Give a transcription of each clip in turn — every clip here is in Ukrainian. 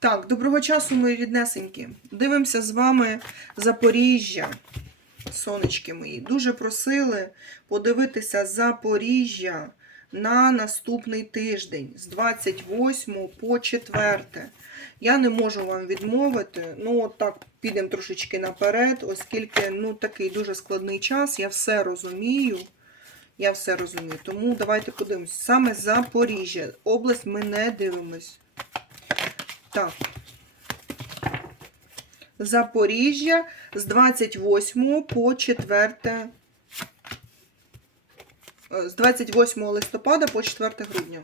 Так, доброго часу, мої ріднесенькі. Дивимося з вами Запоріжжя. Сонечки мої. Дуже просили подивитися Запоріжжя на наступний тиждень з 28 по 4. Я не можу вам відмовити. Ну, от так, підемо трошечки наперед, оскільки ну, такий дуже складний час. Я все розумію. Я все розумію. Тому давайте подивимось. Саме Запоріжжя. Область ми не дивимось. Так. Запоріжжя з 28 по 4. е, З 28 листопада по 4 грудня.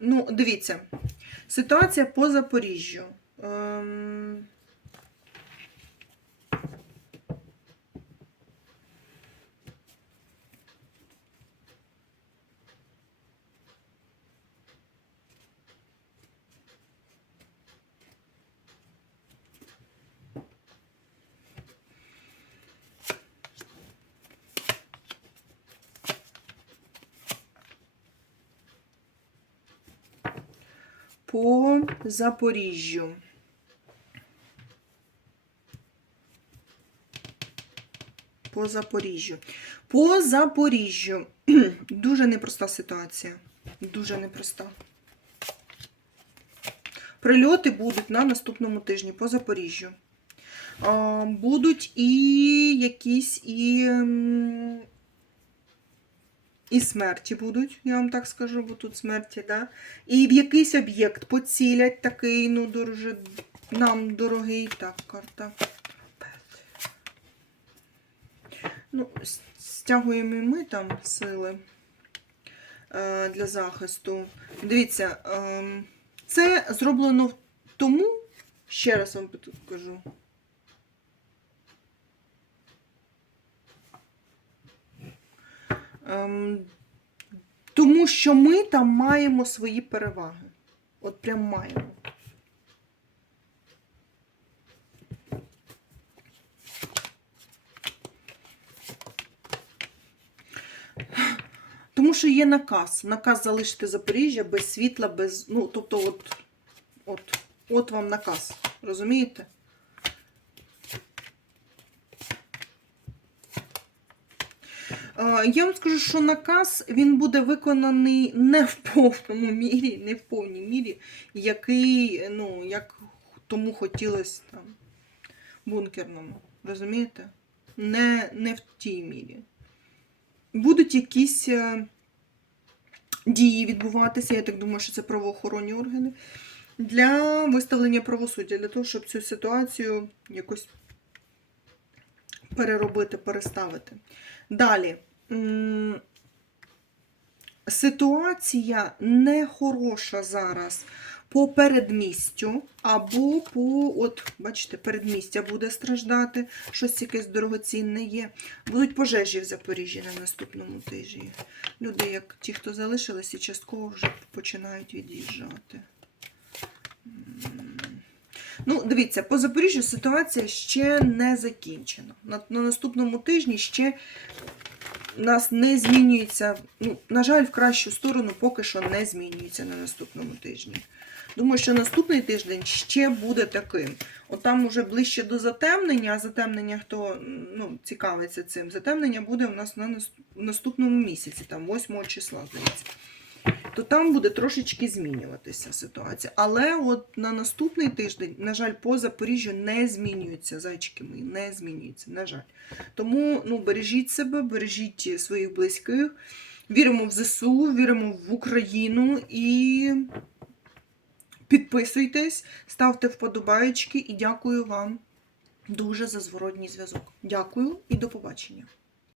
Ну, дивіться. Ситуація по Запоріжжю. Ем... по Запоріжжю. По Запоріжжю. По Запоріжжю. Дуже непроста ситуація. Дуже непроста. Прильоти будуть на наступному тижні по Запоріжжю. Будуть і якісь і. І смерті будуть, я вам так скажу, бо тут смерті, да? І в якийсь об'єкт поцілять такий, ну, дуже нам дорогий. Так, карта. Ну, стягуємо і ми там сили е, для захисту. Дивіться, ем, це зроблено тому, ще раз вам кажу. Тому що ми там маємо свої переваги. От прям маємо. Тому що є наказ. Наказ залишити Запоріжжя без світла, без. Ну, тобто, от, от, от вам наказ. Розумієте? Я вам скажу, що наказ він буде виконаний не в повному мірі, не в повній мірі, який, ну, як тому хотілося там бункерному. Розумієте? Не, не в тій мірі. Будуть якісь е, дії відбуватися, я так думаю, що це правоохоронні органи, для виставлення правосуддя, для того, щоб цю ситуацію якось переробити, переставити. Далі. Ситуація нехороша зараз по передмістю, або по, от, бачите, передмістя буде страждати, щось якесь дорогоцінне є. Будуть пожежі в Запоріжжі на наступному тижні. Люди, як ті, хто залишилися, частково вже починають від'їжджати. Ну, дивіться, по Запоріжжю ситуація ще не закінчена. На, на наступному тижні ще нас не змінюється, ну, на жаль, в кращу сторону поки що не змінюється на наступному тижні. Думаю, що наступний тиждень ще буде таким. От там уже ближче до затемнення, а затемнення, хто ну, цікавиться цим, затемнення буде у нас на наступному місяці, там 8 числа, здається. То там буде трошечки змінюватися ситуація. Але от на наступний тиждень, на жаль, по Запоріжжю не змінюється, зайчики мої, не змінюється, на жаль. Тому ну, бережіть себе, бережіть своїх близьких. Віримо в ЗСУ, віримо в Україну і підписуйтесь, ставте вподобаєчки і дякую вам дуже за зворотній зв'язок. Дякую і до побачення.